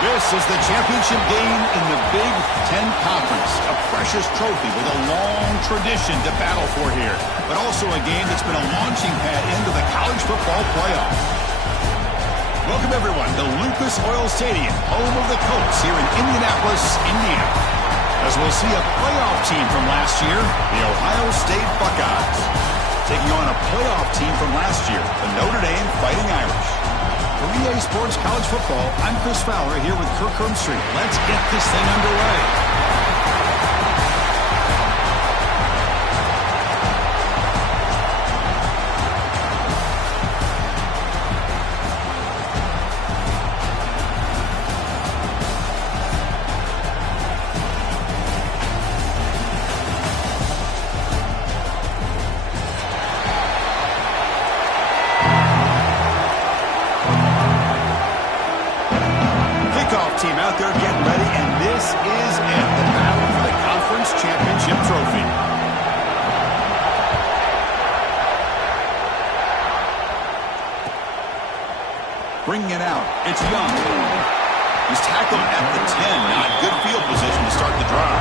This is the championship game in the Big Ten Conference. A precious trophy with a long tradition to battle for here. But also a game that's been a launching pad into the college football playoff. Welcome, everyone, to Lucas Oil Stadium, home of the Colts here in Indianapolis, Indiana. As we'll see a playoff team from last year, the Ohio State Buckeyes, taking on a playoff team from last year, the Notre Dame Fighting Irish. For EA Sports College Football, I'm Chris Fowler here with Kirk Herbstreit. Let's get this thing underway. Team out there getting ready, and this is it, the battle for the conference championship trophy. Bringing it out, it's Young. He's tackled at the 10, not good field position to start the drive.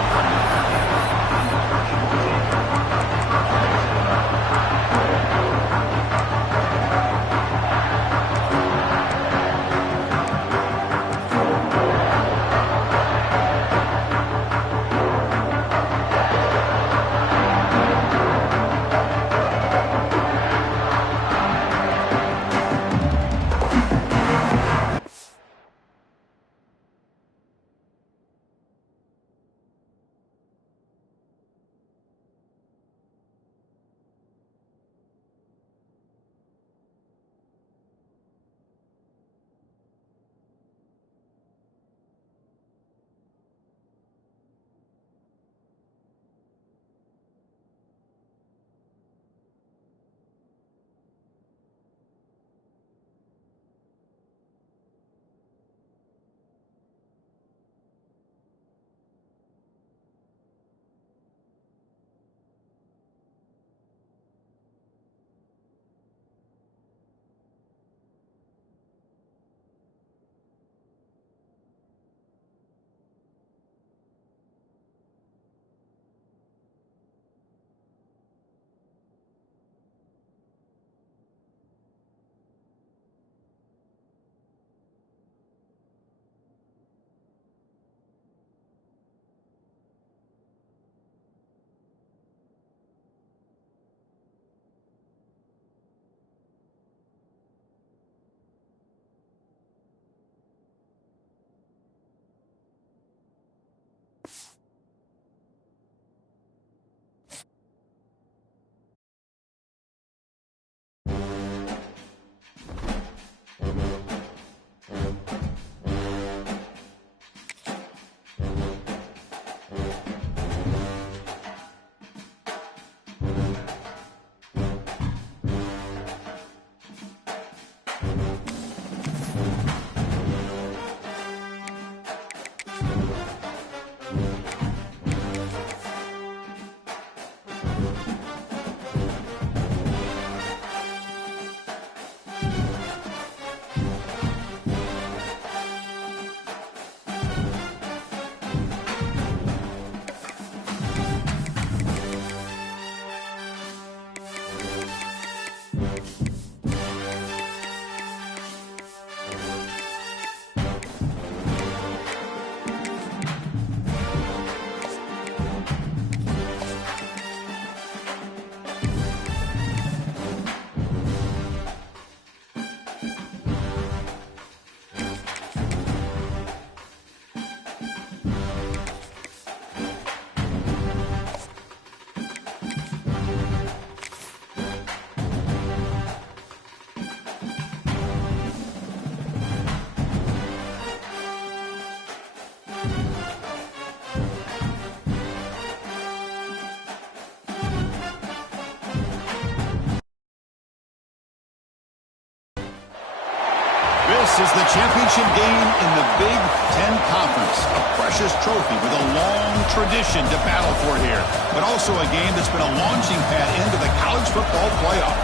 This is the championship game in the Big Ten Conference. A precious trophy with a long tradition to battle for here. But also a game that's been a launching pad into the college football playoff.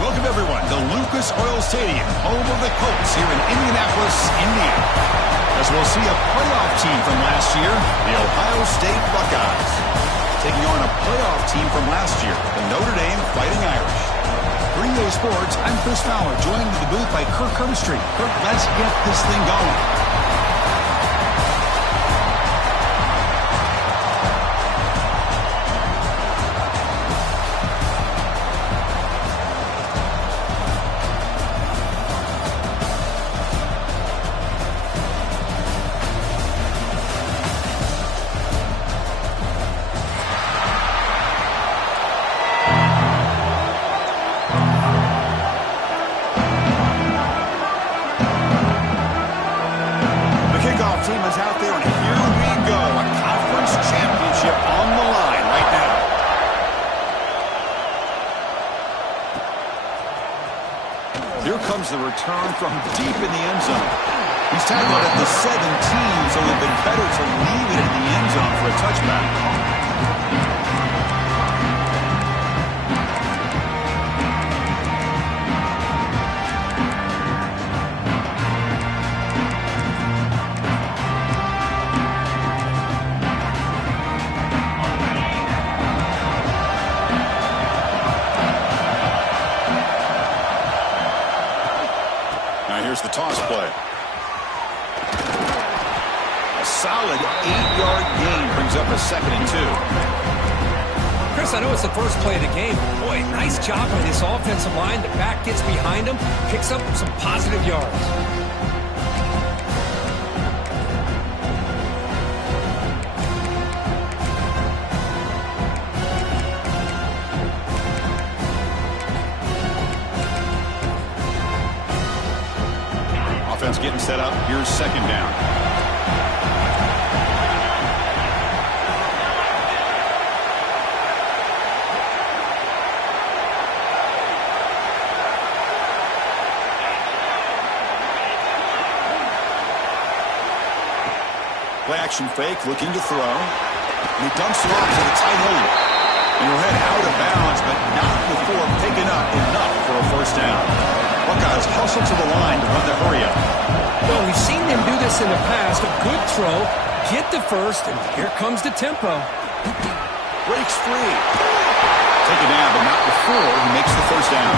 Welcome, everyone, to Lucas Oil Stadium, home of the Colts here in Indianapolis, Indiana. as we'll see a playoff team from last year, the Ohio State Buckeyes, taking on a playoff team from last year, the Notre Dame Fighting Irish. For EA Sports, I'm Chris Fowler, joined in the booth by Kirk Herbstreit. Kirk, let's get this thing going. Team is out there, and here we go. A conference championship on the line right now. Here comes the return from deep in the end zone. He's tackled at the 17, so it would have been better to leave it in the end zone for a touchback. Here's the toss play. A solid 8-yard gain brings up a 2nd and 2. Chris, I know it's the first play of the game. Boy, nice job by this offensive line. The back gets behind him, picks up some positive yards. Offense getting set up. Here's 2nd down. Play action fake, looking to throw. And he dumps it off to the tight end. And he'll head out of bounds, but not before picking up enough for a 1st down. Buckeyes hustle to the line to run the hurry-up. Well, we've seen them do this in the past. A good throw, get the 1st, and here comes the tempo. Breaks free. Taken down, but not before he makes the 1st down.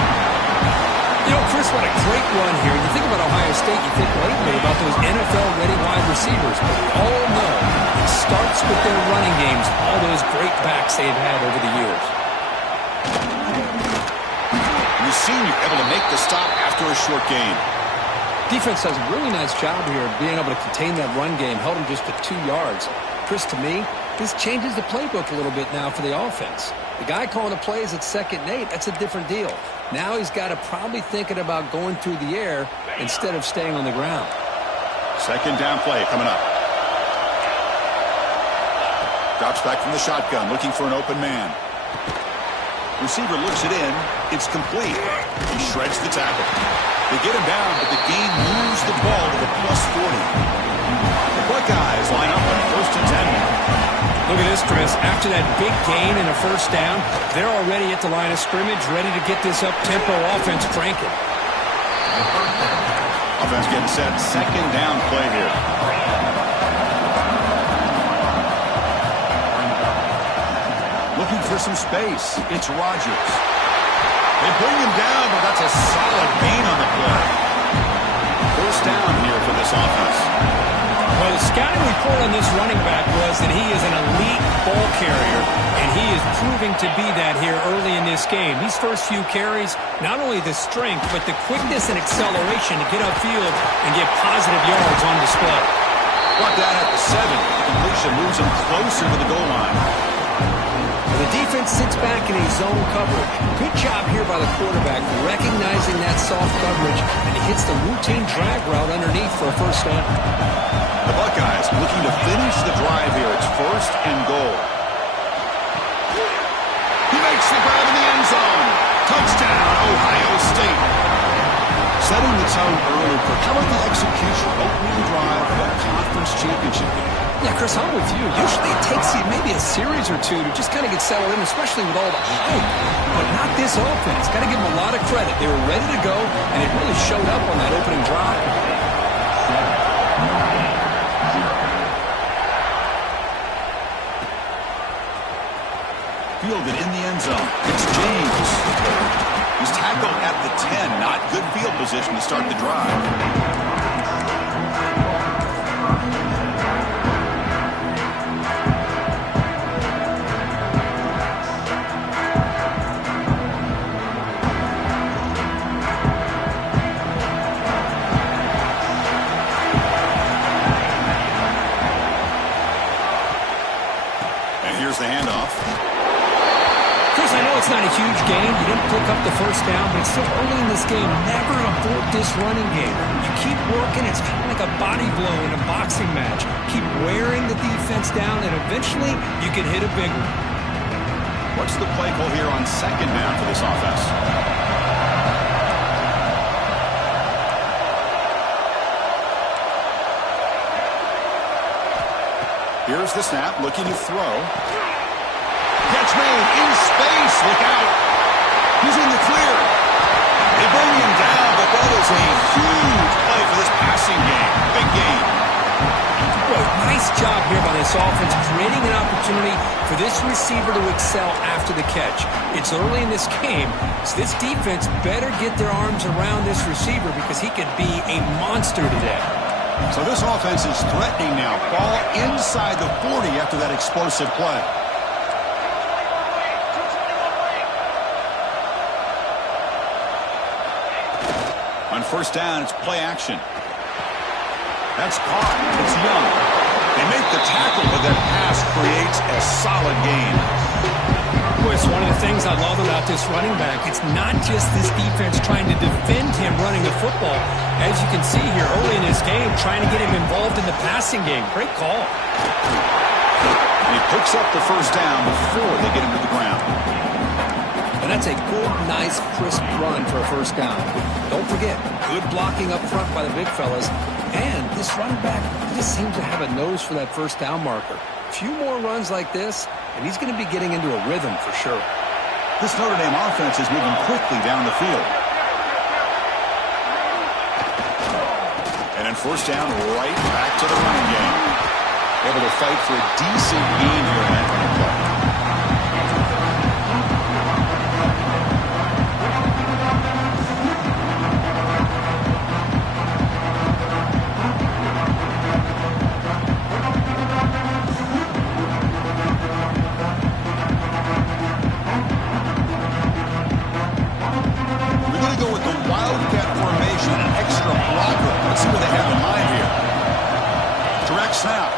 You know, Chris, what a great run here. You think about Ohio State, you think lately about those NFL-ready wide receivers. But we all know it starts with their running games, all those great backs they've had over the years. The senior able to make the stop after a short gain. Defense does a really nice job here of being able to contain that run game. Held him just to 2 yards. Chris, to me, this changes the playbook a little bit now for the offense. The guy calling the plays at 2nd and 8, that's a different deal. Now he's got to probably thinking about going through the air instead of staying on the ground. 2nd down play coming up. Drops back from the shotgun, looking for an open man. Receiver looks it in. It's complete. He shreds the tackle. They get him down, but the game moves the ball to the +40. The Buckeyes line up on 1st and 10 now. Look at this, Chris. After that big gain and a 1st down, they're already at the line of scrimmage, ready to get this up-tempo offense cranking. Offense getting set. 2nd down play here. Looking for some space. It's Rodgers. They bring him down, but that's a solid gain on the play. 1st down here for this offense. Well, the scouting report on this running back was that he is an elite ball carrier, and he is proving to be that here early in this game. These first few carries, not only the strength, but the quickness and acceleration to get upfield and get positive yards on display. Brought down at the 7. The completion moves him closer to the goal line. The defense sits back in a zone coverage. Good job here by the quarterback, recognizing that soft coverage, and he hits the routine drag route underneath for a 1st down. The Buckeyes looking to finish the drive here. It's 1st and goal. He makes the grab in the end zone. Touchdown, Ohio State. Setting the tone early for how about the execution? Opening drive of a conference championship game. Yeah, Chris, I'm with you. Usually it takes you maybe a series or 2 to just kind of get settled in, especially with all the hype. But not this offense. Got to give them a lot of credit. They were ready to go, and it really showed up on that opening drive. position to start the drive. Here's the handoff. Chris, I know it's not a huge gain. You didn't pick up the first down, but it's still early in this game. Never abort this running game. You keep working. It's kind of like a body blow in a boxing match. Keep wearing the defense down, and eventually you can hit a big one. What's the play call here on second down for this offense? Here's the snap, looking to throw. Catch made in space. Look out. He's in the clear. They bring him down, but that is a huge play for this passing game. Big game. Well, nice job here by this offense, creating an opportunity for this receiver to excel after the catch. It's early in this game, so this defense better get their arms around this receiver because he could be a monster today. So this offense is threatening now. Ball inside the 40 after that explosive play. On first down, it's play action. That's caught. It's Young. They make the tackle, but that pass creates a solid gain. Boy, it's one of the things I love about this running back. It's not just this defense trying to defend him running the football. As you can see here early in this game, trying to get him involved in the passing game. Great call. And he picks up the first down before they get him to the ground. And that's a good, nice, crisp run for a first down. Don't forget, good blocking up front by the big fellas. And this running back just seems to have a nose for that first down marker. A few more runs like this, and he's going to be getting into a rhythm for sure. This Notre Dame offense is moving quickly down the field. And then first down, right back to the running game. Able to fight for a decent gain here in that running play. Snap.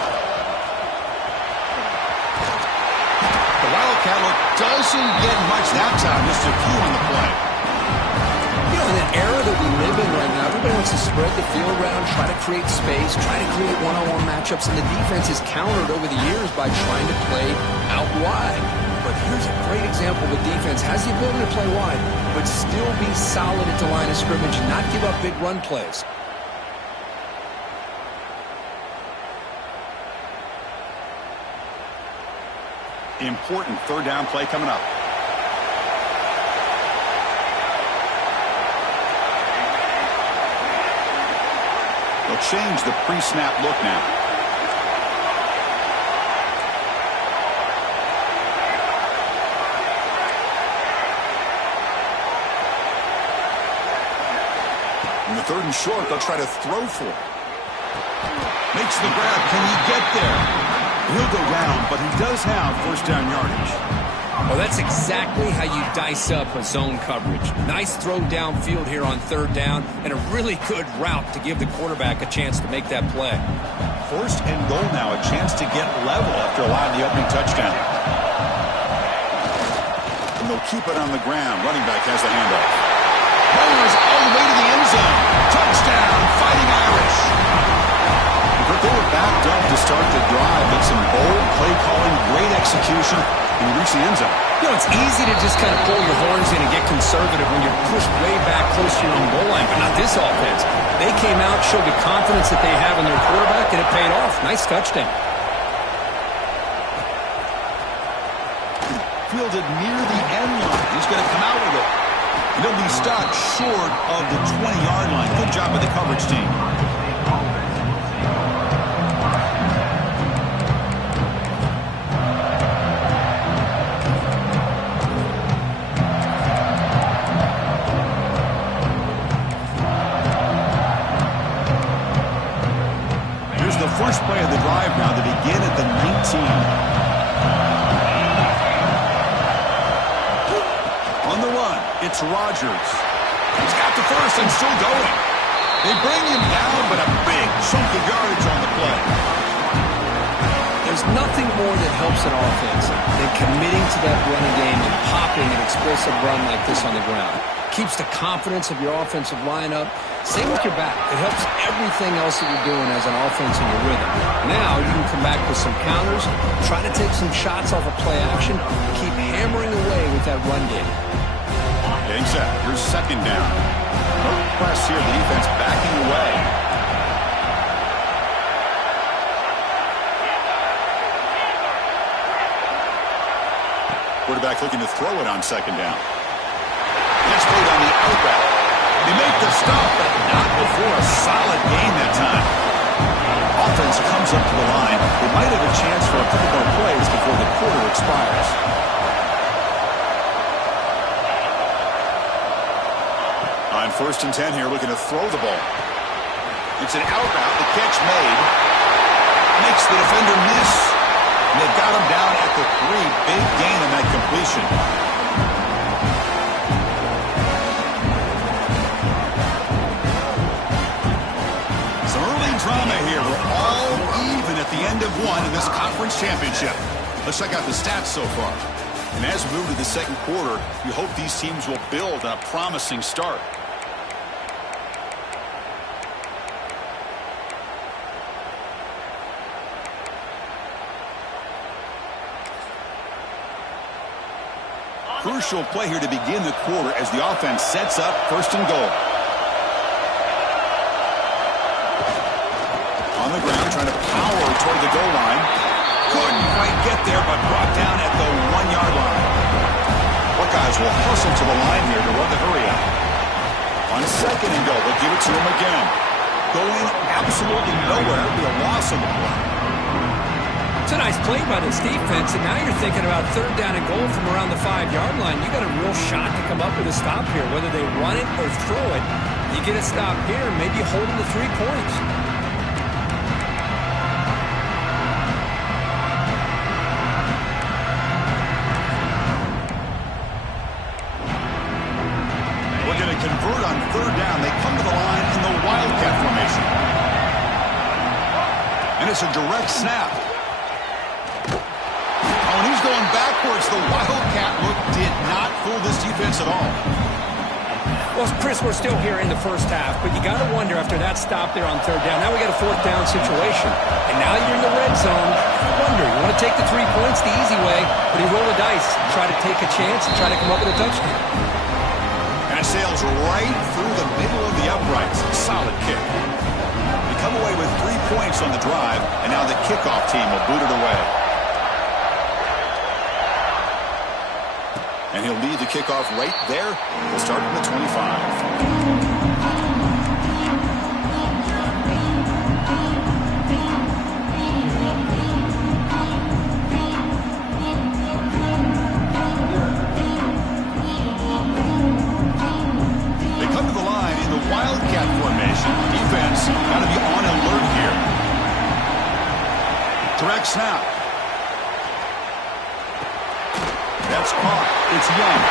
The Wildcat look doesn't get much that time, just a few on the play. You know, in the era that we live in right now, everybody wants to spread the field around, try to create space, try to create one-on-one matchups, and the defense is countered over the years by trying to play out wide. But here's a great example. The defense has the ability to play wide, but still be solid at the line of scrimmage and not give up big run plays. Important third down play coming up. They'll change the pre-snap look now. In the third and short, they'll try to throw for it. Makes the grab. Can he get there? He'll go down, but he does have first down yardage. Well, that's exactly how you dice up a zone coverage. Nice throw downfield here on third down, and a really good route to give the quarterback a chance to make that play. First and goal now, a chance to get level after allowing the opening touchdown. And they'll keep it on the ground. Running back has the handoff. Runners all the way to the end zone. Touchdown, Fighting Irish. But they were backed up to start the drive, but some bold play calling, great execution, and you reach the end zone. You know, it's easy to just kind of pull your horns in and get conservative when you're pushed way back close to your own goal line, but not this offense. They came out, showed the confidence that they have in their quarterback, and it paid off. Nice touchdown. Fielded near the end line. He's going to come out with it. And he'll be stopped short of the 20-yard line. Good job by the coverage team. The first play of the drive now to begin at the 19. On the run, it's Rodgers. He's got the first and still going. They bring him down, but a big chunk of yardage on the play. There's nothing more that helps an offense than committing to that running game and popping an explosive run like this on the ground. Keeps the confidence of your offensive lineup. Same with your back. It helps everything else that you're doing as an offense in your rhythm. Now you can come back with some counters, try to take some shots off of play action, keep hammering away with that run game. Getting set. Here's second down. No press here. The defense backing away. Quarterback looking to throw it on second down. Gets played on the out route. They make the stop, but not before a solid gain that time. Offense comes up to the line. They might have a chance for a couple more plays before the quarter expires. On 1st and 10 here, looking to throw the ball. It's an out route. The catch made. Makes the defender miss. And they've got him down at the 3. Big gain on that completion. Some early drama here. We're all even at the end of one in this conference championship. Let's check out the stats so far. And as we move to the second quarter, you hope these teams will build on a promising start. Crucial play here to begin the quarter as the offense sets up 1st and goal. On the ground, trying to power toward the goal line. Couldn't quite get there, but brought down at the 1-yard line. Buckeyes will hustle to the line here to run the hurry up. On 2nd and goal, they'll give it to him again. Going absolutely nowhere. It'll be a loss on the play. It's a nice play by this defense, and now you're thinking about 3rd down and goal from around the 5-yard line. You got a real shot to come up with a stop here, whether they run it or throw it. You get a stop here, maybe hold them to 3 points. We're going to convert on 3rd down. They come to the line in the Wildcat formation. And it's a direct snap. And he's going backwards. The Wildcat look did not fool this defense at all. Well, Chris, we're still here in the first half, but you got to wonder after that stop there on 3rd down. Now we got a 4th down situation. And now you're in the red zone. You wonder, you want to take the 3 points the easy way, but you roll the dice, try to take a chance and try to come up with a touchdown. And it sails right through the middle of the uprights. Solid kick. They come away with 3 points on the drive, and now the kickoff team will boot it away. And he'll lead the kickoff right there. We'll start from the 25. Wildcat formation. Defense got to be on alert here. Direct snap. That's caught. It's Young.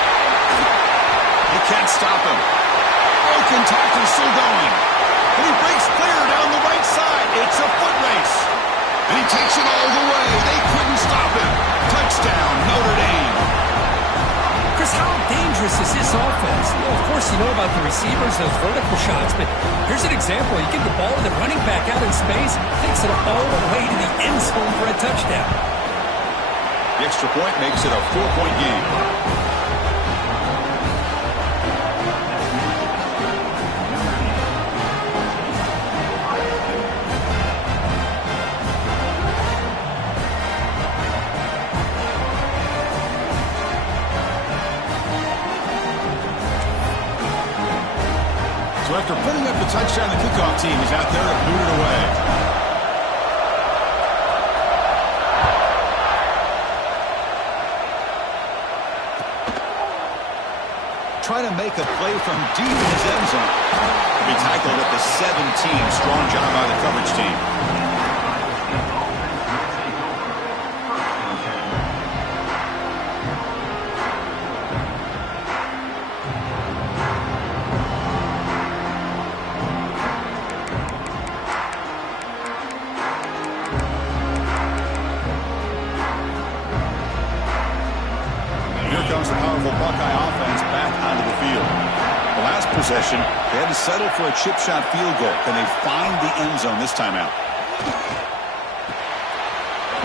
They can't stop him. Broken tackle still going. And he breaks clear down the right side. It's a foot race. And he takes it all the way. They couldn't stop him. Touchdown, Notre Dame. Chris, how dangerous is this offense? Well, of course, you know about the receivers, those vertical shots, but here's an example. You give the ball to the running back out in space, takes it all the way to the end zone for a touchdown. The extra point makes it a 4-point game. So after putting up the touchdown, the kickoff team is out there to boot it away. Trying to make a play from deep in his end zone. He tackled at the 17. Strong job by the coverage team. comes the powerful Buckeye offense back onto the field. The last possession, they had to settle for a chip shot field goal. Can they find the end zone this time out?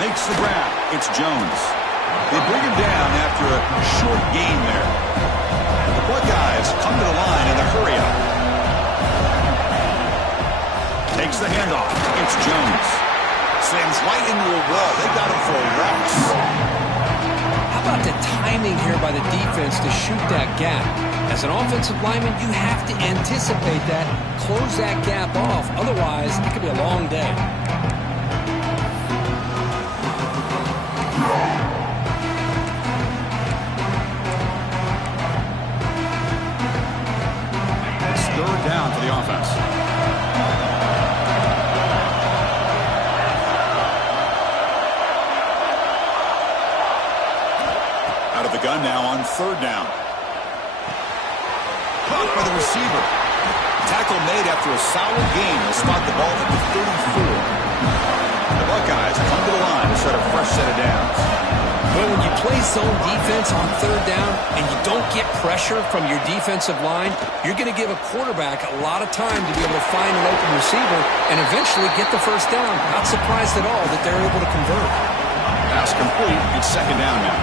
Makes the grab. It's Jones. They bring him down after a short gain there. The Buckeyes come to the line in the hurry up. Takes the handoff. It's Jones. Sends right into a wall. They got him for a loss. How about the timing here by the defense to shoot that gap? As an offensive lineman, you have to anticipate that, close that gap off. Otherwise, it could be a long day. It's third down for the offense. Out of the gun now on third down. Caught by the receiver. Tackle made after a solid gain. They'll spot the ball at the 34. The Buckeyes come to the line to set a fresh set of downs. Well, when you play zone defense on third down and you don't get pressure from your defensive line, you're going to give a quarterback a lot of time to be able to find an open receiver and eventually get the first down. Not surprised at all that they're able to convert. Pass complete. It's second down now.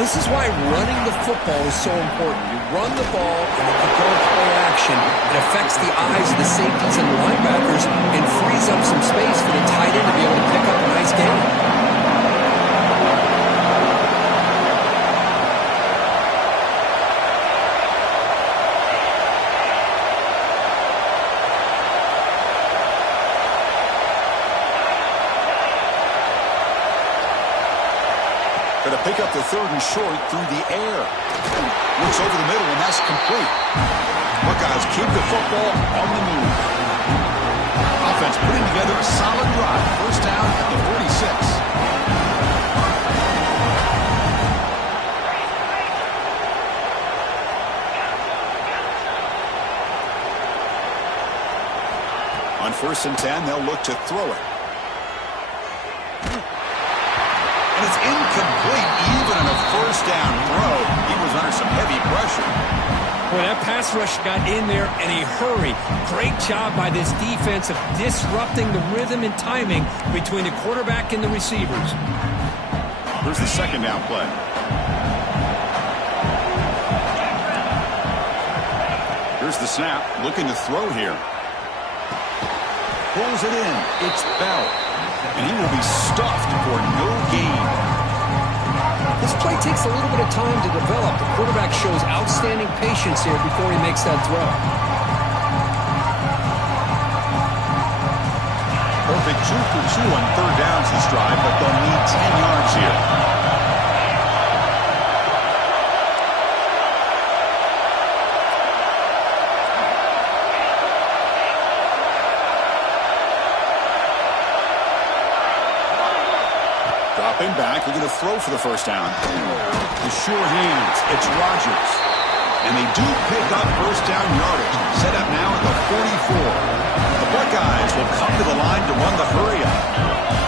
This is why running the football is so important. You run the ball, and if you go play action, it affects the eyes of the safeties and the linebackers and frees up some space for the tight end to be able to pick up a nice gain. Going to pick up the third and short through the air. Looks over the middle, and that's complete. Buckeyes keep the football on the move. Offense putting together a solid drive. First down at the 46. On 1st and 10, they'll look to throw it. And it's incomplete, even on a first down throw. He was under some heavy pressure. Well, that pass rush got in there in a hurry. Great job by this defense of disrupting the rhythm and timing between the quarterback and the receivers. Here's the second down play. Here's the snap, looking to throw here. Pulls it in. It's Bell. And he will be stuffed for no gain. This play takes a little bit of time to develop. The quarterback shows outstanding patience here before he makes that throw. Perfect 2 for 2 on third downs this drive, but they'll need 10 yards here. Dropping back, looking to throw for the first down. The sure hands, it's Rodgers. And they do pick up first down yardage. Set up now at the 44. The Buckeyes will come to the line to run the hurry up.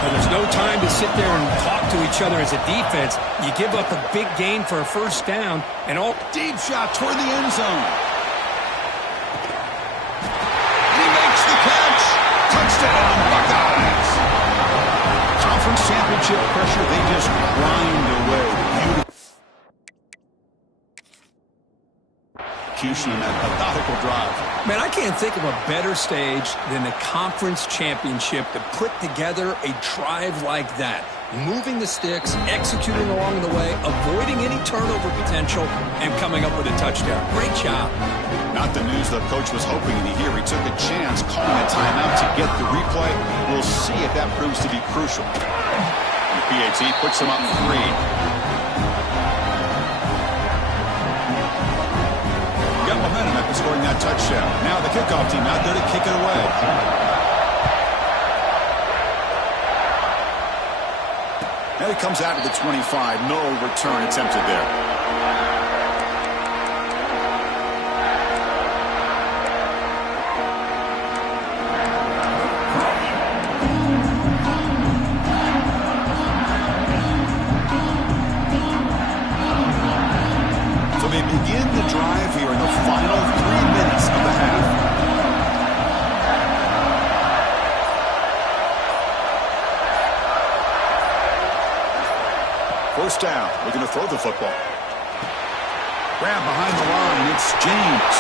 And there's no time to sit there and talk to each other as a defense. You give up a big gain for a first down, and all deep shot toward the end zone. He makes the catch. Touchdown, Buckeyes. Conference championship pressure, they just grind away. Beautiful execution on that methodical drive. Man, I can't think of a better stage than the conference championship to put together a drive like that. Moving the sticks, executing along the way, avoiding any turnover potential, and coming up with a touchdown. Great job. Not the news the coach was hoping to hear. He took a chance calling a timeout to get the replay. We'll see if that proves to be crucial. And the PAT puts him up 3. Got momentum after scoring that touchdown. Now the kickoff team out there to kick it away. Now he comes out to the 25. No return attempted there. first down. Looking to throw the football. Grab behind the line. It's James.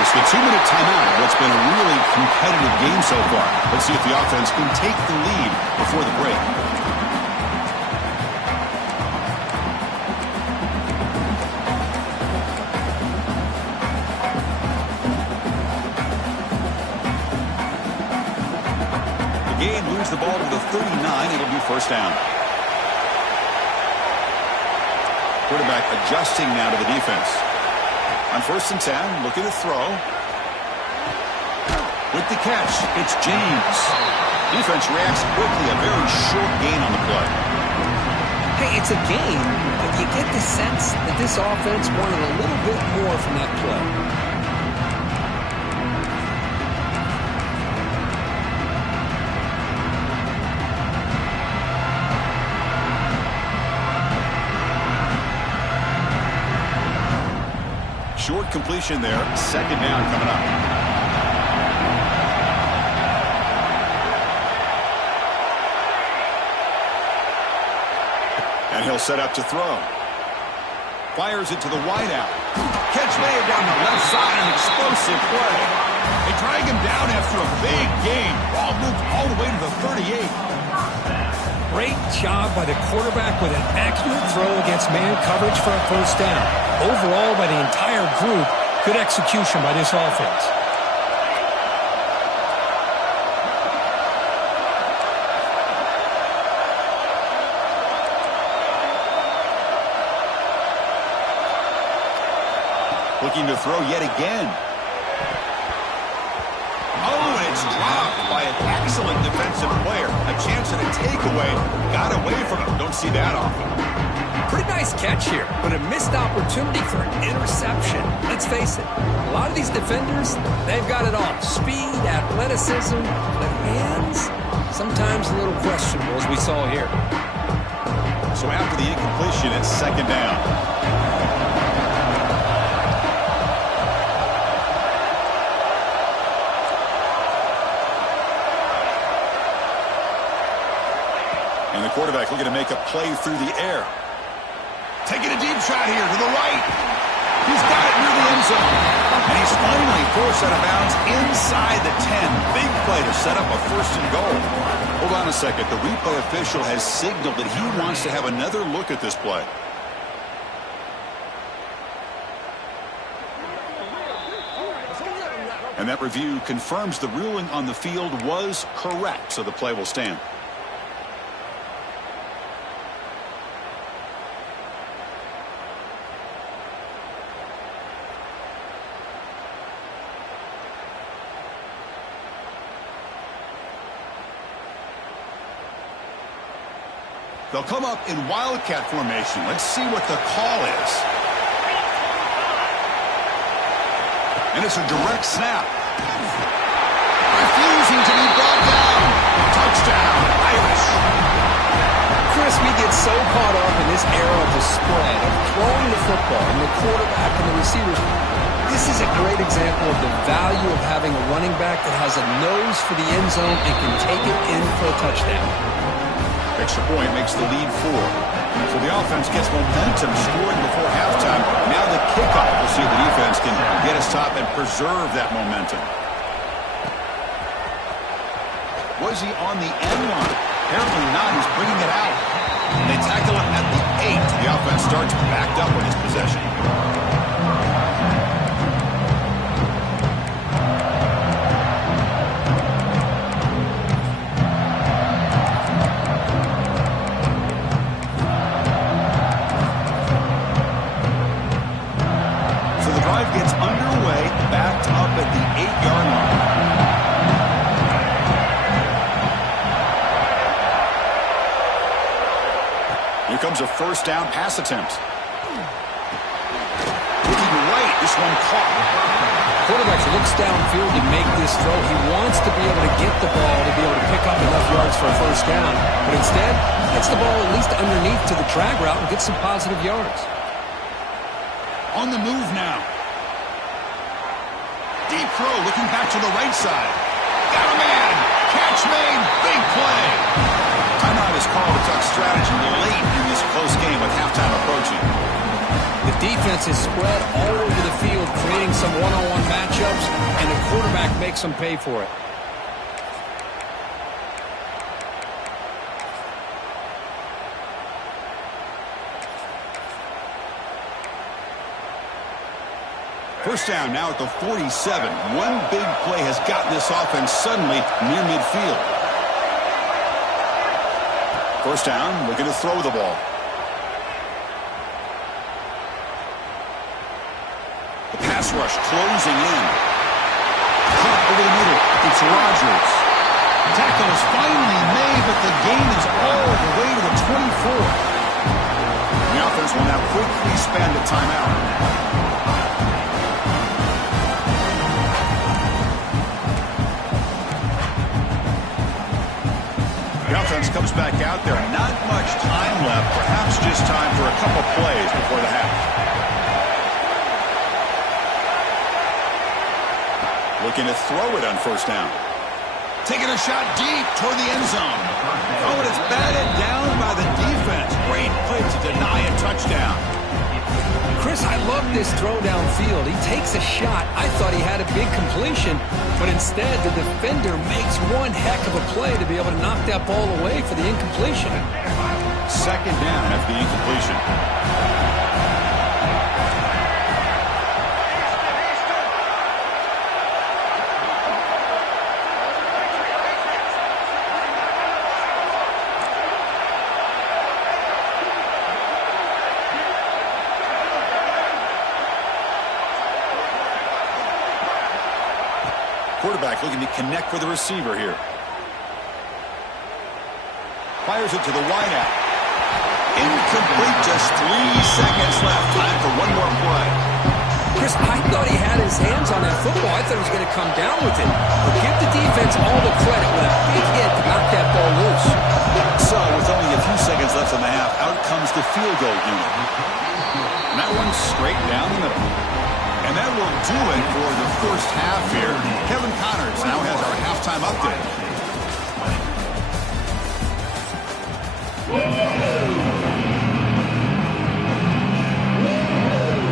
It's the 2-minute timeout of what's been a really competitive game so far. Let's see if the offense can take the lead before the break. The game moves the ball to the 39. It'll be first down. Quarterback adjusting now to the defense. On 1st and 10, looking to throw. With the catch, it's James. Defense reacts quickly, a very short gain on the play. Hey, it's a game, but you get the sense that this offense wanted a little bit more from that play. Short completion there. 2nd down coming up. And he'll set up to throw. Fires it to the wideout. Catch made down the left side. An explosive play. They drag him down after a big gain. Ball moved all the way to the 38. Great job by the quarterback with an accurate throw against man coverage for a first down. Overall, by the entire group, good execution by this offense. Looking to throw yet again. Oh, and it's dropped by an excellent defensive player. A chance at a takeaway. Got away from him. Don't see that often. Pretty nice catch here, but a missed opportunity for an interception. Let's face it, a lot of these defenders, they've got it all. Speed, athleticism, but hands, sometimes a little questionable, as we saw here. So after the incompletion, it's 2nd down. And the quarterback looking to make a play through the air. Taking a deep shot here to the right. He's got it near the end zone. And he's finally forced out of bounds inside the 10. Big play to set up a 1st and goal. Hold on a second. The replay official has signaled that he wants to have another look at this play. And that review confirms the ruling on the field was correct, so the play will stand. They'll come up in wildcat formation. Let's see what the call is. And it's a direct snap. Refusing to be brought down. Touchdown, Irish. Chris, we get so caught up in this era of the spread, of throwing the football, and the quarterback and the receivers. This is a great example of the value of having a running back that has a nose for the end zone and can take it in for a touchdown. Extra point makes the lead 4. So the offense gets momentum scoring before halftime. Now the kickoff. We'll see if the defense can get a stop and preserve that momentum. Was he on the end line? Apparently not. He's bringing it out. They tackle him at the 8. The offense starts backed up on his possession. Gets underway, backed up at the 8-yard line. Here comes a first down pass attempt. Looking right, this one caught. Quarterback looks downfield to make this throw. He wants to be able to get the ball to be able to pick up enough yards for a first down. But instead, gets the ball at least underneath to the drag route and gets some positive yards. On the move now. Deep throw, looking back to the right side. Got a man. Catch made. Big play. Timeout is called to talk strategy late in this close game. Defense is spread all over the field, creating some one-on-one matchups, and the quarterback makes them pay for it. First down now at the 47. One big play has gotten this offense suddenly near midfield. First down, looking to throw the ball. The pass rush closing in. Caught over the middle. It's Rodgers. Tackle is finally made, but the gain is all the way to the 24. The offense will now quickly spend a timeout. The offense comes back out there. Not much time left. Perhaps just time for a couple plays before the half. Looking to throw it on first down. Taking a shot deep toward the end zone. Oh, and it's batted down by the defense. Great play to deny a touchdown. Chris, I love this throw downfield. He takes a shot. I thought he had a big completion, but instead the defender makes one heck of a play to be able to knock that ball away for the incompletion. Second down after the incompletion. Quarterback looking to connect with the receiver here. Fires it to the wideout. Incomplete, just 3 seconds left. Time for one more play. Chris, I thought he had his hands on that football. I thought he was going to come down with it. But give the defense all the credit with a big hit to knock that ball loose. So, with only a few seconds left in the half, out comes the field goal unit. And that one's straight down the middle. And that will do it for the first half here. Kevin Connors now has our halftime update.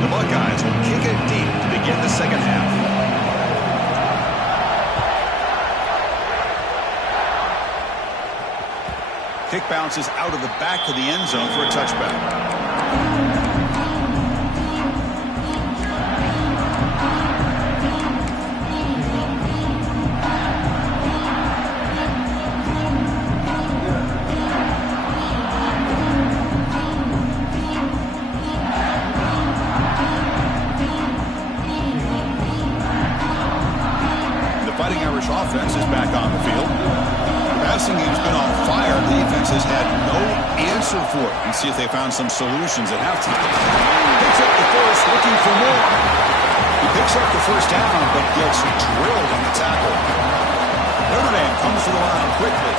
The Buckeyes will kick it deep to begin the second half. Kick bounces out of the back of the end zone for a touchback. Offense is back on the field. The passing game's been on fire. The defense has had no answer for it. And see if they found some solutions at halftime. Picks up the first, looking for more. He picks up the first down, but gets drilled on the tackle. Notre Dame comes to the line quickly.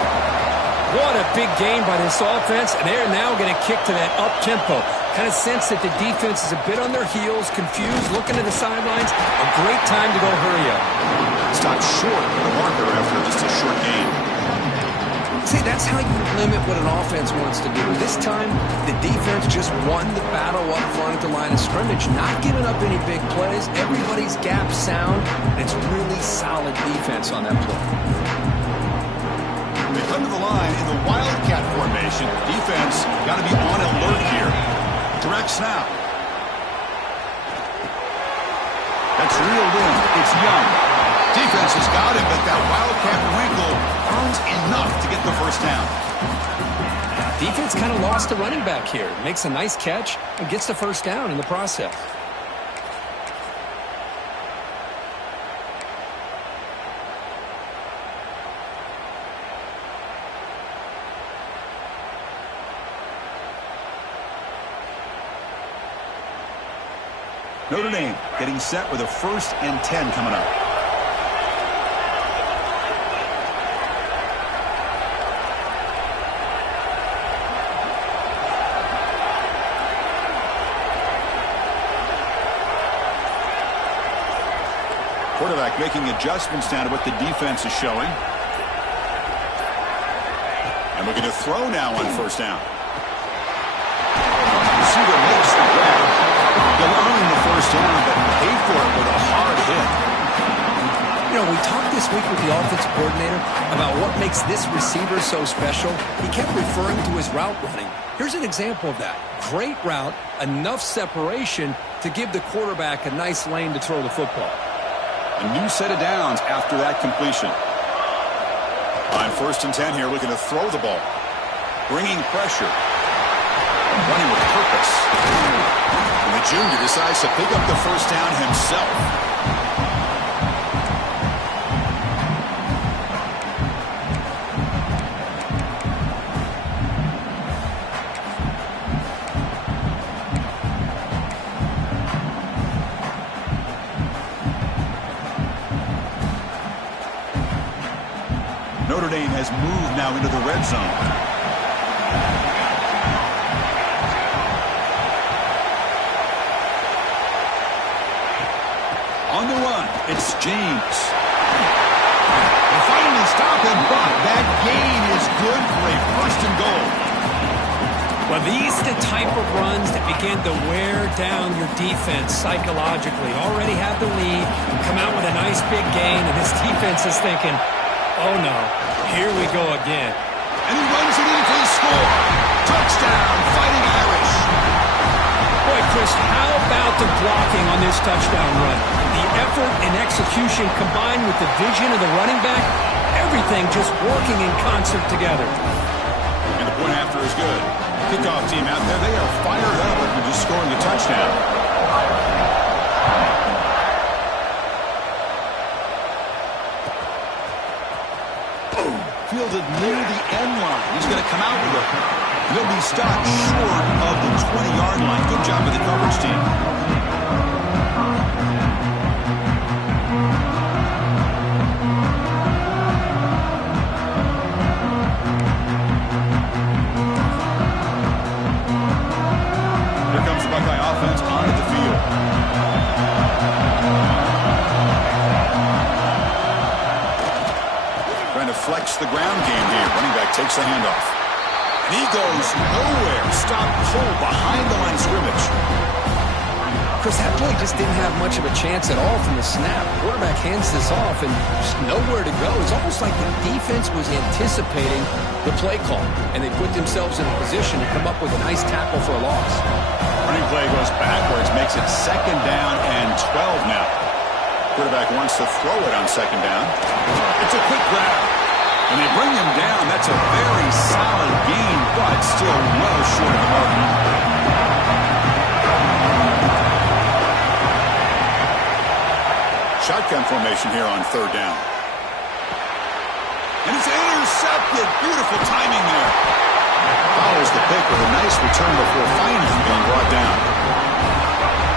What a big game by this offense, and they're now going to kick to that up-tempo. Kind of sense that the defense is a bit on their heels, confused, looking to the sidelines. A great time to go hurry up. Stopped short of the marker after just a short game. See, that's how you limit what an offense wants to do. This time, the defense just won the battle up front at the line of scrimmage, not giving up any big plays. Everybody's gap sound, and it's really solid defense on that play. They come to the line in the Wildcat formation. Defense got to be on alert here. Direct snap. That's reeled in. It's Young. Defense has got him, but that Wildcat wrinkle earns enough to get the first down. Defense kind of lost the running back here. Makes a nice catch and gets the first down in the process. Notre Dame getting set with a 1st and 10 coming up. Quarterback making adjustments down to what the defense is showing. And we're going to throw now on first down. Receiver makes the grab. The first down, but paid for it with a hard hit. You know, we talked this week with the offensive coordinator about what makes this receiver so special. He kept referring to his route running. Here's an example of that. Great route, enough separation to give the quarterback a nice lane to throw the football. A new set of downs after that completion. On 1st and 10 here, looking to throw the ball. Bringing pressure. Running with purpose. And the junior decides to pick up the first down himself. Notre Dame has moved now into the red zone. On the run, it's James. They finally stop him, but that gain is good for a 1st and goal. Well, these are the type of runs that begin to wear down your defense psychologically. Already have the lead, come out with a nice big gain, and this defense is thinking, oh no, here we go again. And he runs it in for the score. Touchdown, Fighting Irish. Boy, Chris, how about the blocking on this touchdown run? The effort and execution combined with the vision of the running back, everything just working in concert together. And the point after is good. Kickoff team out there, they are fired up after just scoring a touchdown. Fielded near the end line. He's going to come out with it. He'll be stopped short of the 20-yard line. Good job by the coverage team. Here comes the Buckeye offense onto the field. Trying to flex the ground game here. Running back takes the handoff. And he goes nowhere. Stopped cold behind the line of scrimmage. Chris, that play just didn't have much of a chance at all from the snap. Quarterback hands this off and just nowhere to go. It's almost like the defense was anticipating the play call, and they put themselves in a position to come up with a nice tackle for a loss. Running play goes backwards, makes it 2nd down and 12 now. Quarterback wants to throw it on 2nd down. It's a quick grab. And they bring him down. That's a very solid gain, but still well short of the mark. Shotgun formation here on 3rd down. And it's intercepted. Beautiful timing there. Follows the pick with a nice return before finally being brought down.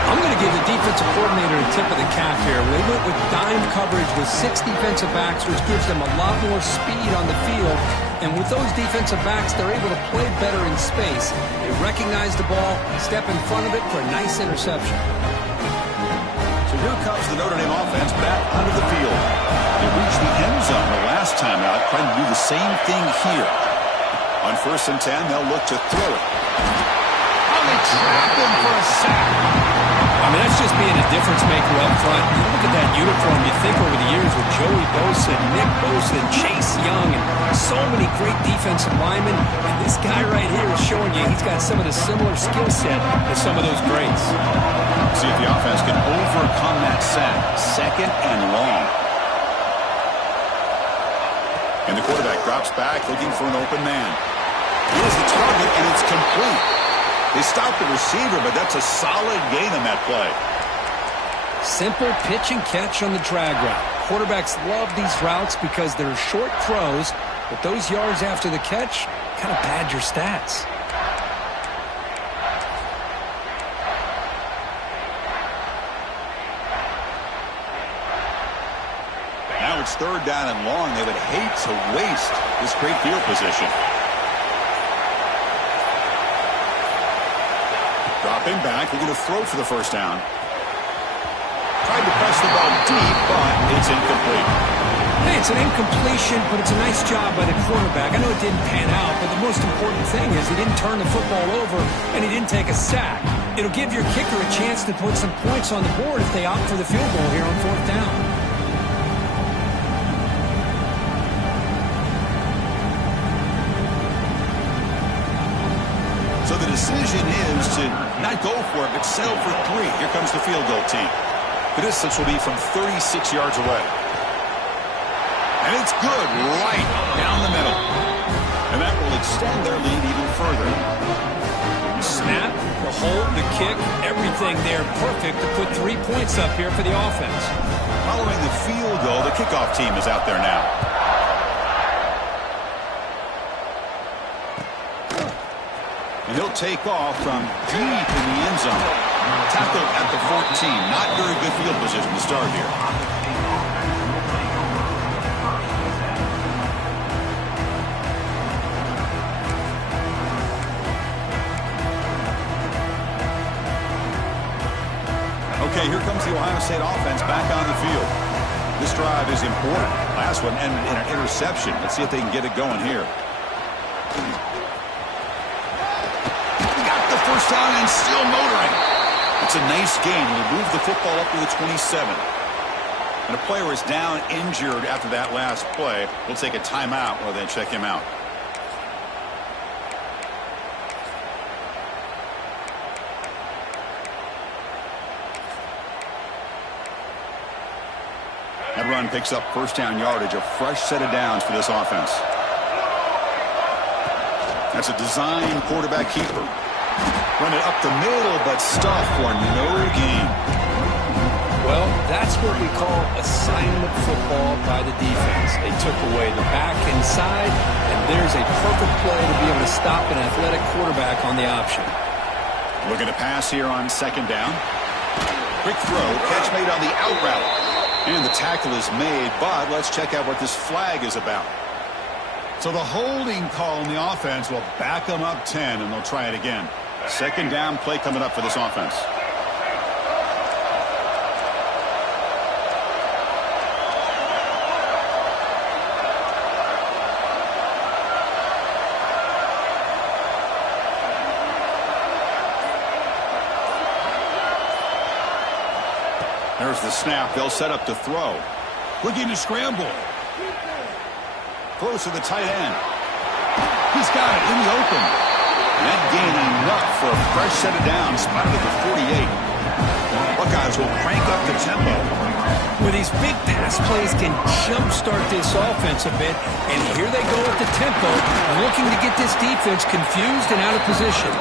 I'm going to give the defensive coordinator a tip of the cap here. They went with dime coverage with 6 defensive backs, which gives them a lot more speed on the field. And with those defensive backs, they're able to play better in space. They recognize the ball, step in front of it for a nice interception. So here comes the Notre Dame offense back onto the field. They reached the end zone the last time out, trying to do the same thing here. On 1st and 10, they'll look to throw it. Oh, they trap him for a sack. I mean, that's just being a difference maker up front. You look at that uniform, you think over the years with Joey Bosa, Nick Bosa, and Chase Young, and so many great defensive linemen. And this guy right here is showing you he's got some of the similar skill set as some of those greats. See if the offense can overcome that sack. 2nd and long. And the quarterback drops back looking for an open man. Here's the target, and it's complete. They stopped the receiver, but that's a solid gain on that play. Simple pitch and catch on the drag route. Quarterbacks love these routes because they're short throws, but those yards after the catch kind of pad your stats. Now it's 3rd down and long. They would hate to waste this great field position. Dropping back, looking to throw for the 1st down. Tried to press the ball deep, but it's incomplete. Hey, it's an incompletion, but it's a nice job by the quarterback. I know it didn't pan out, but the most important thing is he didn't turn the football over and he didn't take a sack. It'll give your kicker a chance to put some points on the board if they opt for the field goal here on 4th down. So the decision is to not go for it, but settle for 3. Here comes the field goal team. The distance will be from 36 yards away. And it's good right down the middle. And that will extend their lead even further. Snap, the hold, the kick, everything there perfect to put 3 points up here for the offense. Following the field goal, the kickoff team is out there now. And he'll take off from deep in the end zone. Tackled at the 14. Not very good field position to start here. Okay, here comes the Ohio State offense back on the field. This drive is important. Last one ended in an interception. Let's see if they can get it going here. Got the first down and still motoring. It's a nice gain. We'll move the football up to the 27. And a player is down injured after that last play. We'll take a timeout while they check him out. That run picks up first down yardage, a fresh set of downs for this offense. That's a design quarterback keeper. Run it up the middle, but stuffed for no gain. Well, that's what we call assignment football by the defense. They took away the back inside, and there's a perfect play to be able to stop an athletic quarterback on the option. Looking to pass here on 2nd down. Quick throw, catch made on the out route. And the tackle is made, but let's check out what this flag is about. So the holding call on the offense will back them up 10, and they'll try it again. 2nd down play coming up for this offense. There's the snap. They'll set up to throw. Looking to scramble. Close to the tight end. He's got it in the open. That gain enough for a fresh set of downs. Spotted at the 48. Buckeyes will crank up the tempo. Well, these big pass plays can jumpstart this offense a bit. And here they go at the tempo, looking to get this defense confused and out of position.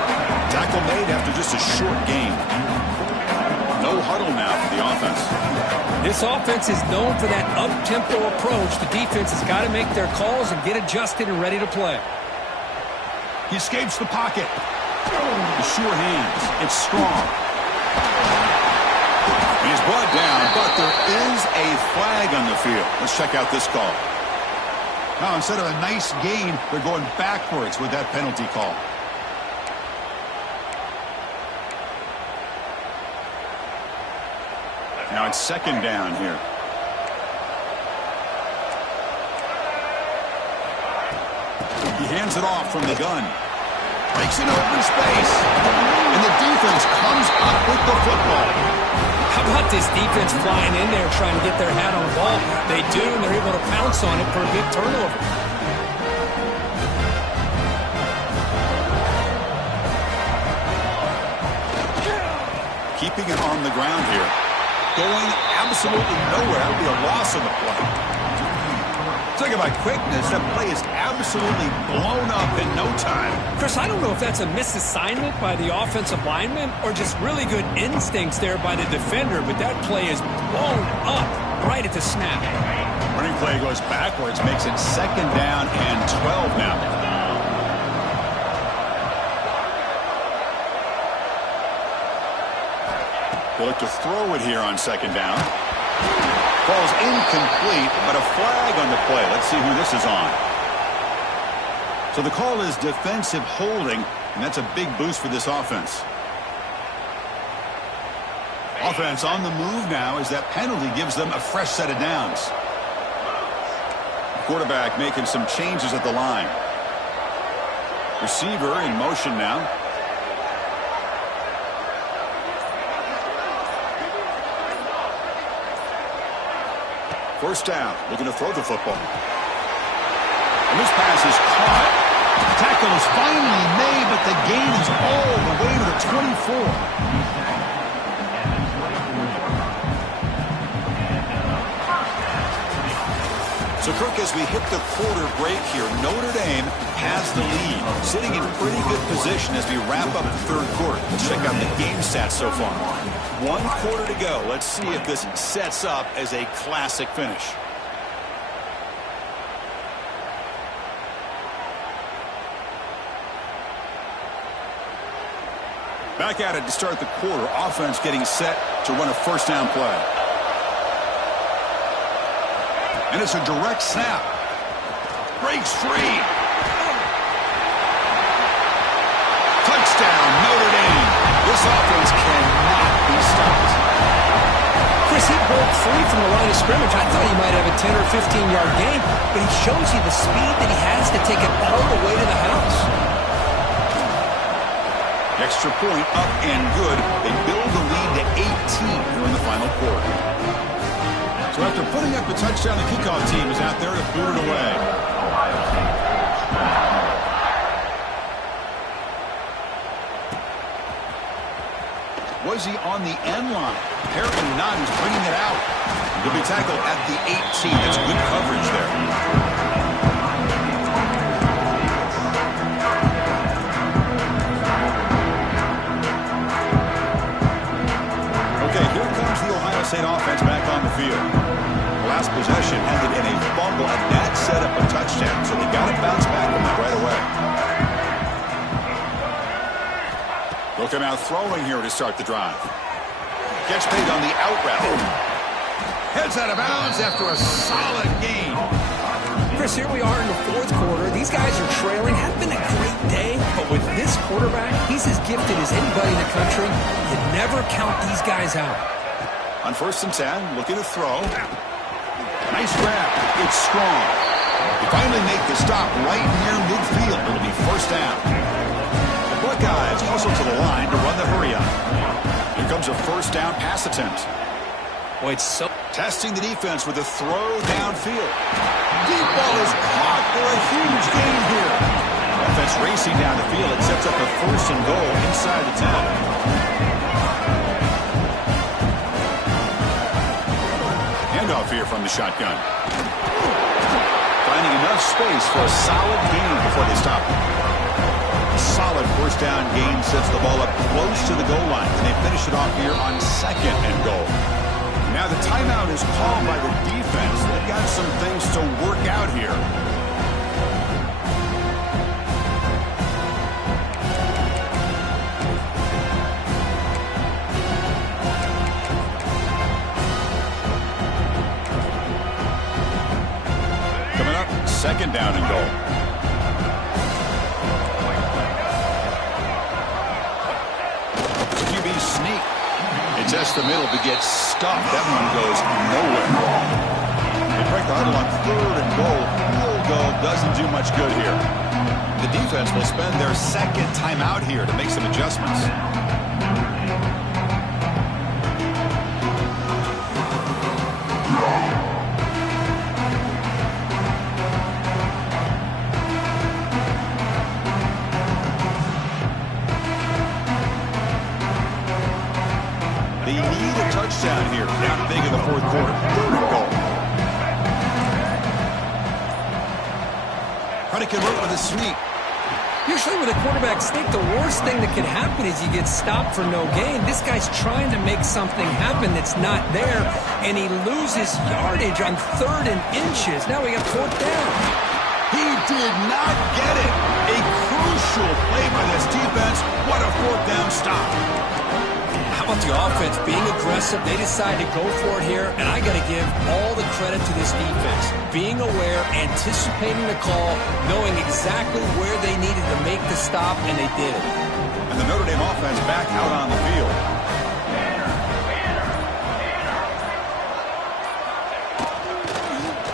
Tackle made after just a short gain. No huddle now for the offense. This offense is known for that up-tempo approach. The defense has got to make their calls and get adjusted and ready to play. He escapes the pocket. The sure hands. It's strong. He's brought down, but there is a flag on the field. Let's check out this call. Now, instead of a nice gain, they're going backwards with that penalty call. Now it's 2nd down here. He hands it off from the gun. Breaks it open space. And the defense comes up with the football. How about this defense flying in there trying to get their hat on the ball? They do, and they're able to pounce on it for a big turnover. Keeping it on the ground here. Going absolutely nowhere. That would be a loss on the play. Talking about quickness, that play is absolutely blown up in no time. Chris, I don't know if that's a misassignment by the offensive lineman or just really good instincts there by the defender, but that play is blown up right at the snap. Running play goes backwards, makes it 2nd down and 12 now. They look to throw it here on 2nd down. Ball's incomplete, but a flag on the play. Let's see who this is on. So the call is defensive holding, and that's a big boost for this offense. Offense on the move now as that penalty gives them a fresh set of downs. Quarterback making some changes at the line. Receiver in motion now. First down, looking to throw the football. And this pass is caught. Tackle is finally made, but the gain is all the way to the 24. So, Kirk, as we hit the quarter break here, Notre Dame has the lead, sitting in pretty good position as we wrap up the third quarter. Let's check out the game stats so far. 1 quarter to go. Let's see if this sets up as a classic finish. Back at it to start the quarter. Offense getting set to run a first down play. And it's a direct snap. Breaks free. Touchdown, Notre Dame. This offense cannot be stopped. Chris, he broke free from the line of scrimmage. I thought he might have a 10 or 15-yard gain, but he shows you the speed that he has to take it all the way to the house. Extra point up and good. They build the lead to 18 here in the final quarter. So after putting up a touchdown, the kickoff team is out there to boot it away. Was he on the end line? Harrison Nunn's bringing it out. He'll be tackled at the 18. That's good coverage there. State offense back on the field. Last possession ended in a fumble, and that set up a touchdown, so they got to bounce back from that right away. They'll come out throwing here to start the drive. Gets paid on the out route. Heads out of bounds after a solid gain. Chris, here we are in the fourth quarter. These guys are trailing. Had been a great day, but with this quarterback, he's as gifted as anybody in the country. You never count these guys out. On 1st and 10, looking to throw. Nice grab. It's strong. They finally make the stop right near midfield. It'll be first down. The Buckeyes hustle to the line to run the hurry up. Here comes a first down pass attempt. Boy, it's so... Testing the defense with a throw downfield. Deep ball is caught for a huge gain here. Offense racing down the field. It sets up a first and goal inside the 10. Off here from the shotgun. Finding enough space for a solid gain before they stop him. Solid first down gain sets the ball up close to the goal line, and they finish it off here on 2nd and goal. Now the timeout is called by the defense. They've got some things to work out here. Second down and goal. QB sneak. It tests the middle but gets stuffed. That one goes nowhere. They break the huddle on 3rd and goal. Field goal doesn't do much good here. The defense will spend their 2nd timeout here to make some adjustments. Down here, down big in the 4th quarter. 3rd and goal. Heineken wrote with a sneak. Usually with a quarterback sneak, the worst thing that can happen is you get stopped for no gain. This guy's trying to make something happen that's not there, and he loses yardage on 3rd and inches. Now we got 4th down. He did not get it. A crucial play by this defense. What a 4th down stop. How about the offense being aggressive? They decide to go for it here, and I got to give all the credit to this defense. Being aware, anticipating the call, knowing exactly where they needed to make the stop, and they did it. And the Notre Dame offense back out on the field.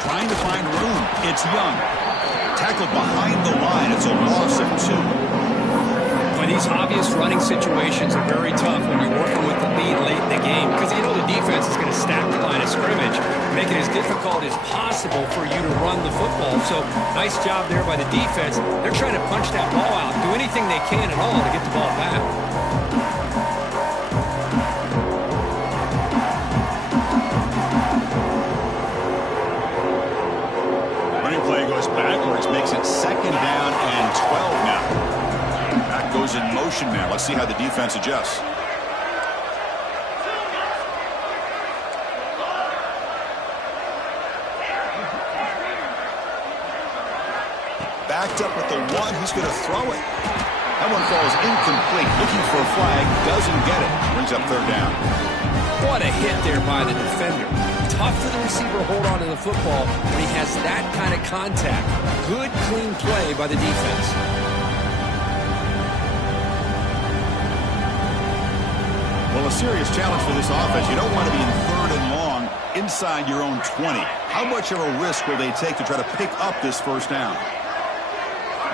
Trying to find room. It's Young. Tackled behind the line. It's a loss of 2. These obvious running situations are very tough when you're working with the lead late in the game because you know the defense is going to stack the line of scrimmage. make it as difficult as possible for you to run the football. So nice job there by the defense. They're trying to punch that ball out, do anything they can at all to get the ball back. Running play goes backwards, makes it 2nd down and 12 now. That goes in motion now. Let's see how the defense adjusts. Backed up with the 1. He's going to throw it. That one falls incomplete. Looking for a flag. Doesn't get it. Brings up 3rd down. What a hit there by the defender. Tough for the receiver to hold on to the football when he has that kind of contact. Good, clean play by the defense. Well, a serious challenge for this offense. You don't want to be in 3rd and long inside your own 20. How much of a risk will they take to try to pick up this 1st down?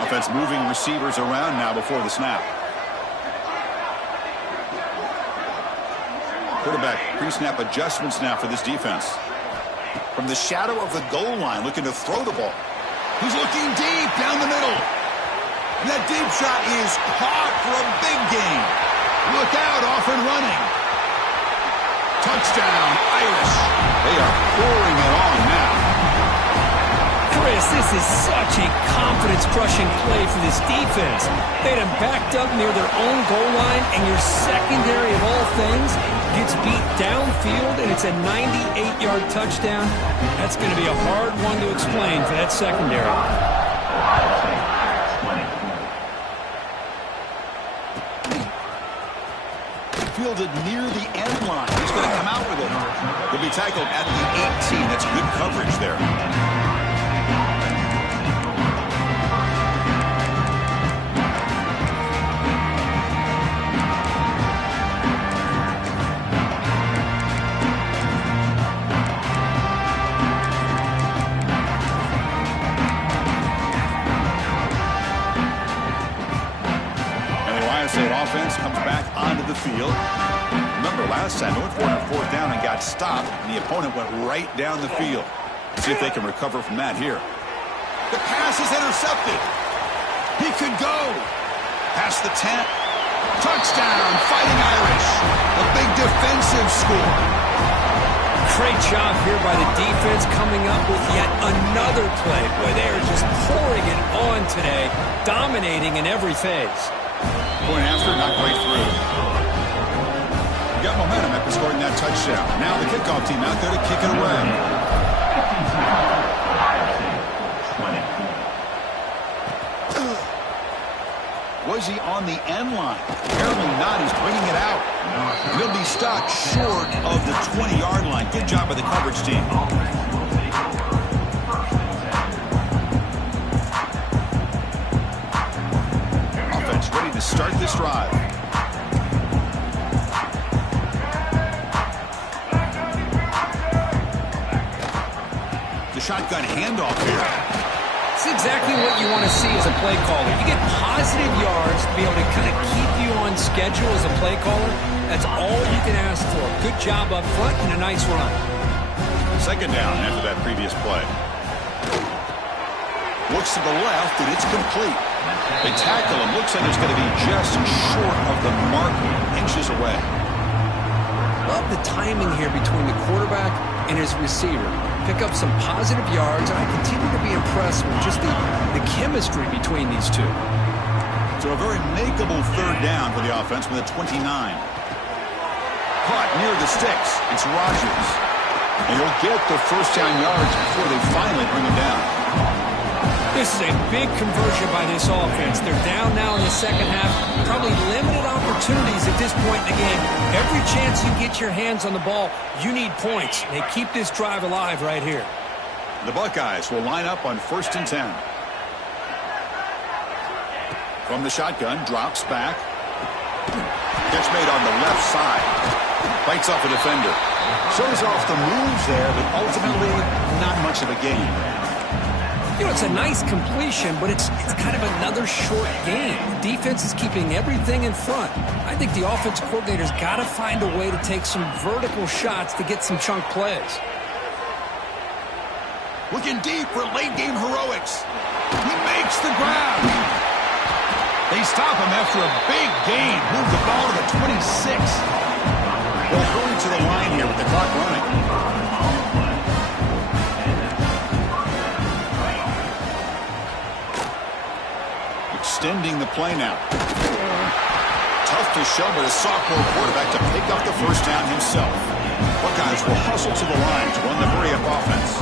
Offense moving receivers around now before the snap. Quarterback pre-snap adjustments now for this defense. From the shadow of the goal line, looking to throw the ball. He's looking deep down the middle. And that deep shot is caught for a big gain. Look out, off and running. Touchdown, Irish. They are pouring it on now. Chris, this is such a confidence-crushing play for this defense. They had them backed up near their own goal line, and your secondary of all things gets beat downfield, and it's a 98-yard touchdown. That's going to be a hard one to explain for that secondary. Fielded near the end line. He's going to come out with it. He'll be tackled at the 18. That's good coverage there. Offense comes back onto the field. Remember last time they went for it on 4th down and got stopped, and the opponent went right down the field. See if they can recover from that here. The pass is intercepted. He could go. Past the 10. Touchdown, Fighting Irish. A big defensive score. Great job here by the defense coming up with yet another play. Boy, they are just pouring it on today, dominating in every phase. Point after, not quite through. Got momentum after scoring that touchdown. Now the kickoff team out there to kick it away. Was he on the end line? Apparently not. He's bringing it out. He'll be stopped short of the 20-yard line. Good job by the coverage team. Ready to start this drive. The shotgun handoff here. It's exactly what you want to see as a play caller. You get positive yards to be able to kind of keep you on schedule as a play caller. That's all you can ask for. Good job up front and a nice run. 2nd down after that previous play. Looks to the left, and it's complete. They tackle him. Looks like it's going to be just short of the mark, inches away. Love the timing here between the quarterback and his receiver. Pick up some positive yards, and I continue to be impressed with just the chemistry between these two. So a very makeable 3rd down for the offense with a 29. Caught near the sticks. It's Rodgers. And he'll get the 1st down yards before they finally bring him down. This is a big conversion by this offense. They're down now in the 2nd half. Probably limited opportunities at this point in the game. Every chance you get your hands on the ball, you need points. They keep this drive alive right here. The Buckeyes will line up on 1st and 10. From the shotgun, drops back. Catch made on the left side. Bites off a defender. Shows off the moves there, but ultimately not much of a gain. You know, it's a nice completion, but it's kind of another short game. The defense is keeping everything in front. I think the offensive coordinator's got to find a way to take some vertical shots to get some chunk plays. Looking deep for late-game heroics. He makes the grab. They stop him after a big gain. Move the ball to the 26. Well, going to the line here with the clock running. Extending the play now. Tough to show, but a sophomore quarterback to pick up the first down himself. Buckeyes will hustle to the line to run the hurry-up offense.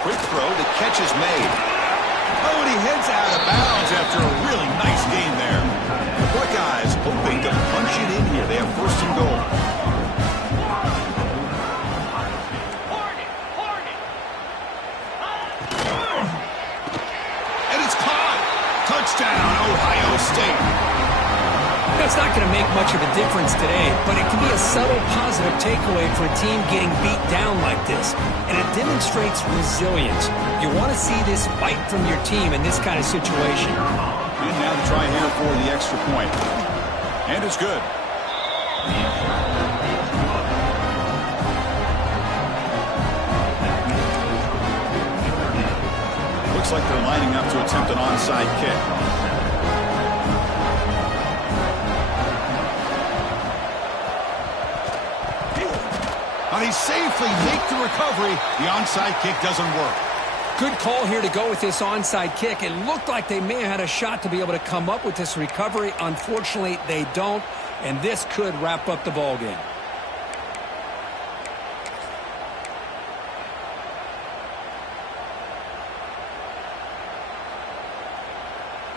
Quick throw, the catch is made. Oh, and he heads out of bounds after a really nice gain there. The Buckeyes hoping to punch it in here. They have first and goal. And it's caught. Touchdown, Ohio State. That's not going to make much of a difference today, but it can be a subtle positive takeaway for a team getting beat down like this, and it demonstrates resilience. You want to see this fight from your team in this kind of situation. And now the try here for the extra point. And it's good. Looks like they're lining up to attempt an onside kick. And he safely makes the recovery. The onside kick doesn't work. Good call here to go with this onside kick. It looked like they may have had a shot to be able to come up with this recovery. Unfortunately, they don't, and this could wrap up the ball game.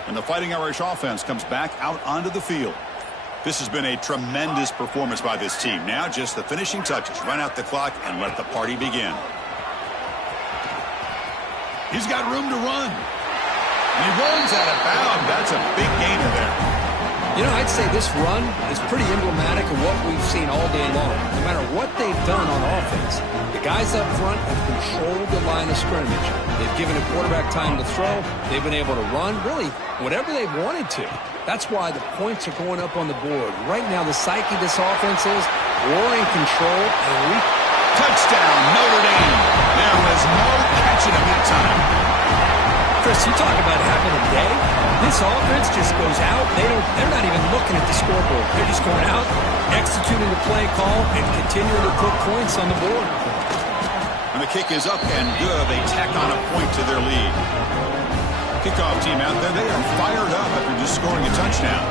And the Fighting Irish offense comes back out onto the field. This has been a tremendous performance by this team. Now just the finishing touches. Run out the clock and let the party begin. He's got room to run. And he runs out of bounds. That's a big gainer there. You know, I'd say this run is pretty emblematic of what we've seen all day long. No matter what they've done on offense, the guys up front have controlled the line of scrimmage. They've given a quarterback time to throw. They've been able to run, really, whatever they've wanted to. That's why the points are going up on the board. Right now, the psyche of this offense is war in control. And touchdown, Notre Dame. There was no catching him that time. Chris, you talk about having a day. This offense just goes out. They're not even looking at the scoreboard. They're just going out, executing the play call, and continuing to put points on the board. And the kick is up and good. They tack on a point to their lead. Kickoff team out there. They are fired up after just scoring a touchdown.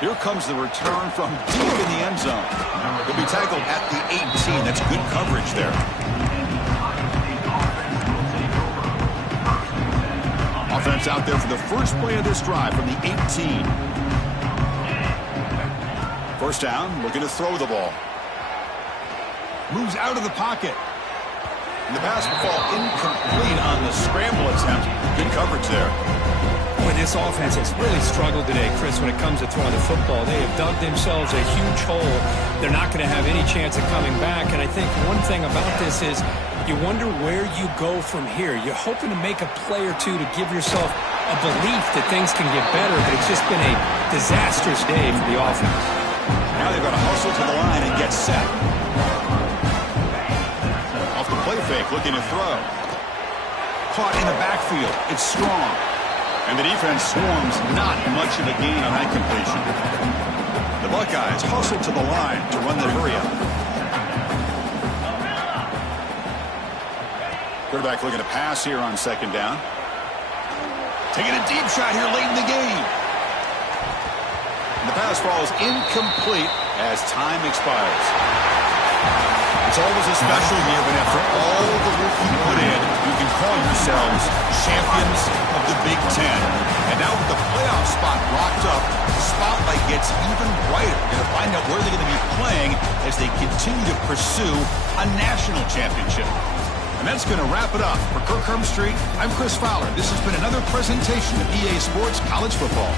Here comes the return from deep in the end zone. He'll be tackled at the 18. That's good coverage there. Offense out there for the first play of this drive from the 18. First down, looking to throw the ball. Moves out of the pocket. And the pass will fall incomplete on the scramble attempt. Good coverage there. Boy, this offense has really struggled today, Chris, when it comes to throwing the football. They have dug themselves a huge hole. They're not going to have any chance of coming back. And I think one thing about this is you wonder where you go from here. You're hoping to make a play or two to give yourself a belief that things can get better, but it's just been a disastrous day for the offense. Now they've got to hustle to the line and get set. Off the play fake, looking to throw. Caught in the backfield. It's strong. And the defense swarms, not much of a gain on that completion. The Buckeyes hustle to the line to run the hurry-up. Quarterback looking to pass here on second down. Taking a deep shot here late in the game. And the pass falls incomplete as time expires. It's always a special year, but after all the work you put in, you can call yourselves champions of the Big Ten. And now with the playoff spot locked up, the spotlight gets even brighter. You're going to find out where they're going to be playing as they continue to pursue a national championship. And that's going to wrap it up. For Kirk Herbstreit, I'm Chris Fowler. This has been another presentation of EA Sports College Football.